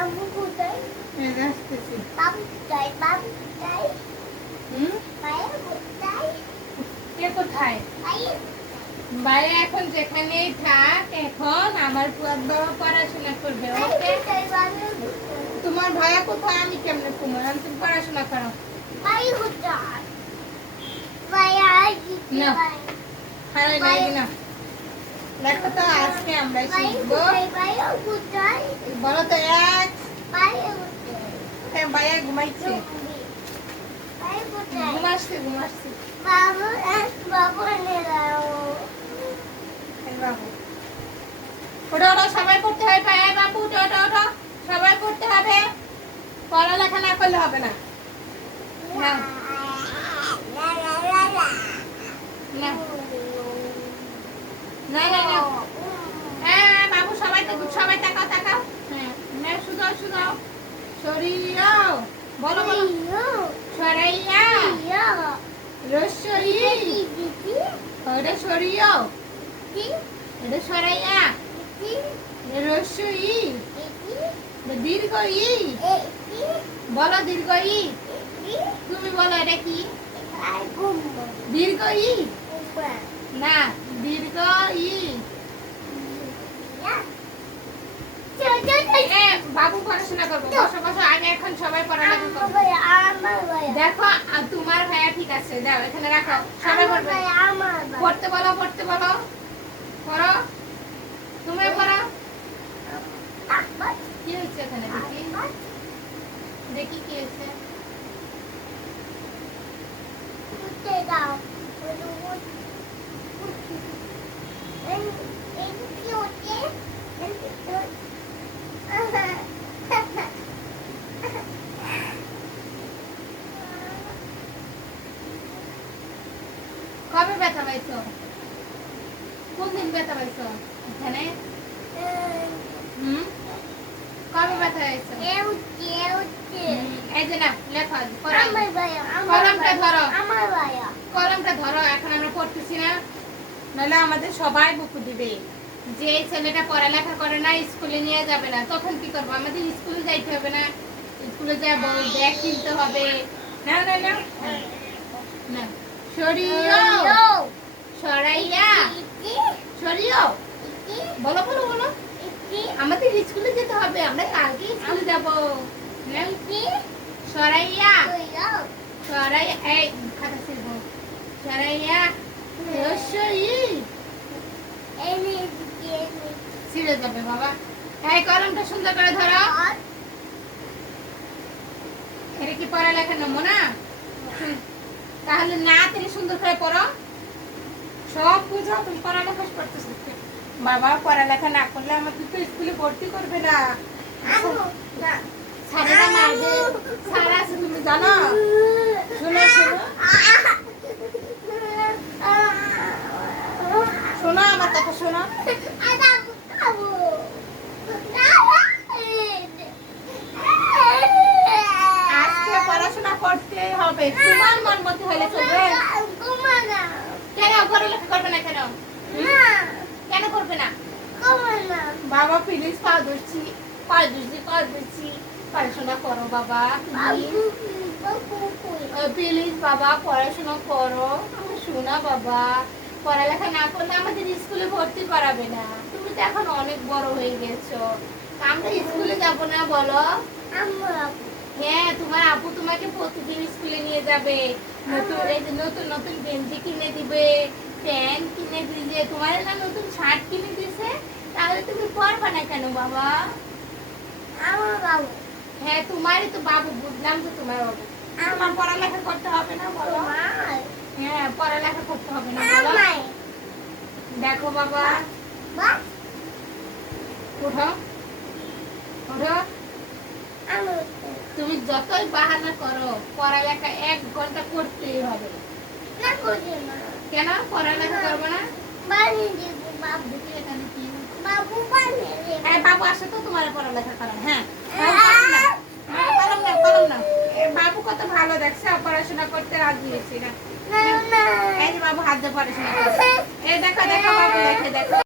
বাবু কোথায়? হ্যাঁ আসতেছি। বাবু কোথায়? বাবু কোথায়? ভাইয়া কোথায়? কে কোথায়? ভাইয়া বাইরে এখন যেখানেই থাক, এখন আমার বাবা পড়াশোনা করবে। ওকে? কোথায়? বাবু তোমার ভাইয়া কোথায়? আমি কেমনে ঘুমাই? তুমি পড়াশোনা করো। ভাইয়া কোথায়? ভাইয়া না। হারাই লাগি না। দেখো তো আজকে আমরা শিখবো। ভাইয়া কোথায়? বলো তো এক। ভাইয়া কোথায়? হ্যাঁ ভাইয়া ঘুমাইছে। ভাইয়া কোথায়? ঘুমাচ্ছে। বাবু বাবু এনে দাও। এই বাবু। ওঠো সবাই করতে হবে। এই বাবু ওঠো। সবাই করতে হবে। পড়ালেখা না করলে হবে না। না না না। হ্যাঁ বাবু সবাই তাকাও। হ্যাঁ না শুধাও। সরিয়াও। বলো। সরাইয়া। রসই। ওটা সরিয়াও। এটা সরাইয়া। রসই। দীর্ঘ ই। বলো দীর্ঘ ই। তুমি বলো এটা কি? দীর্ঘ ই। না দীর্ঘ ই। বাবু পড়াশোনা করবো। বসো আগে এখন সবাই পড়ালেখা করবো। দেখো তোমার ভাইয়া ঠিক আছে, দাও এখানে রাখো। সবাই পড়বে। পড়তে বলো পড়ো। তুমি পড়ো। কি হয়েছে এখানে? দেখি কি হয়েছে। কবে ব্যথা পাইছো? কোন দিন ব্যথা পাইছো? এখানে কবে ব্যথা পাইছো? এই যে না লেখো। কলমটা ধরো। এখন আমরা পড়তেছি না, নাহলে আমাদের সবাই বুকু দিবে যে ছেলেটা পড়ালেখা করে না, স্কুলে নিয়ে যাবে না। তখন কি করবো? আমাদের স্কুলে যাইতে হবে না? স্কুলে যাব, ব্যাগ কিনতে হবে। না সরাইয়া। সরিও। বলো আমাদের স্কুলে যেতে হবে। আমরা কালকে স্কুলে যাব। সরাইয়া। এই খাতা ছিল। সরাইয়া রসই। ছিঁড়ে যাবে বাবা। এই কলমটা সুন্দর করে ধরো। এটা কি পড়ালেখা নমুনা? তাহলে না তুমি সুন্দর করে পড়ো। সব বুঝো, তুমি পড়ালেখা করতেছো। বাবা পড়ালেখা না করলে আমাকে তো স্কুলে ভর্তি করবে না। স্যারেরা মারবে। স্যার আছে তুমি জানো? শোনো আমার কথা শোনো। আজকে পড়াশোনা করতে হবে। তোমার মন মতো হলে চলবে? কেন পড়ালেখা করবে না? কেন করবে না? বাবা প্লিজ পা ধরছি। পড়াশোনা করো বাবা। প্লিজ বাবা পড়াশোনা করো। শোনা বাবা, পড়ালেখা না করলে আমাদের স্কুলে ভর্তি করাবে না। তুমি তো এখন অনেক বড় হয়ে গেছো। আমরা স্কুলে যাব না বলো? হ্যাঁ তোমার আপু তোমাকে প্রতিদিন স্কুলে নিয়ে যাবে। নতুন গেঞ্জি কিনে দিবে, প্যান্ট কিনে দিবে। তোমার না নতুন শার্ট কিনে দিছে। তাহলে তুমি পড়বা না কেন বাবা? হ্যাঁ তোমারই তো বাবু, বুঝলাম তো তোমার বাবু। আমার পড়ালেখা করতে হবে না বলো? হ্যাঁ পড়ালেখা করতে হবে না বলো? দেখো বাবা, ওঠো। তুমি যতই বাহানা করো, পড়ালেখা 1 ঘন্টা করতেই হবে। কেন পড়ালেখা করবো না? বাবু আসে তো তোমার পড়ালেখা করা। হ্যাঁ কলম না। বাবু কত ভালো দেখছে, পড়াশোনা করতে রাজি হয়েছি না। এই যে বাবু হাত দিয়ে পড়াশোনা করছে। এই দেখো বাবু দেখো।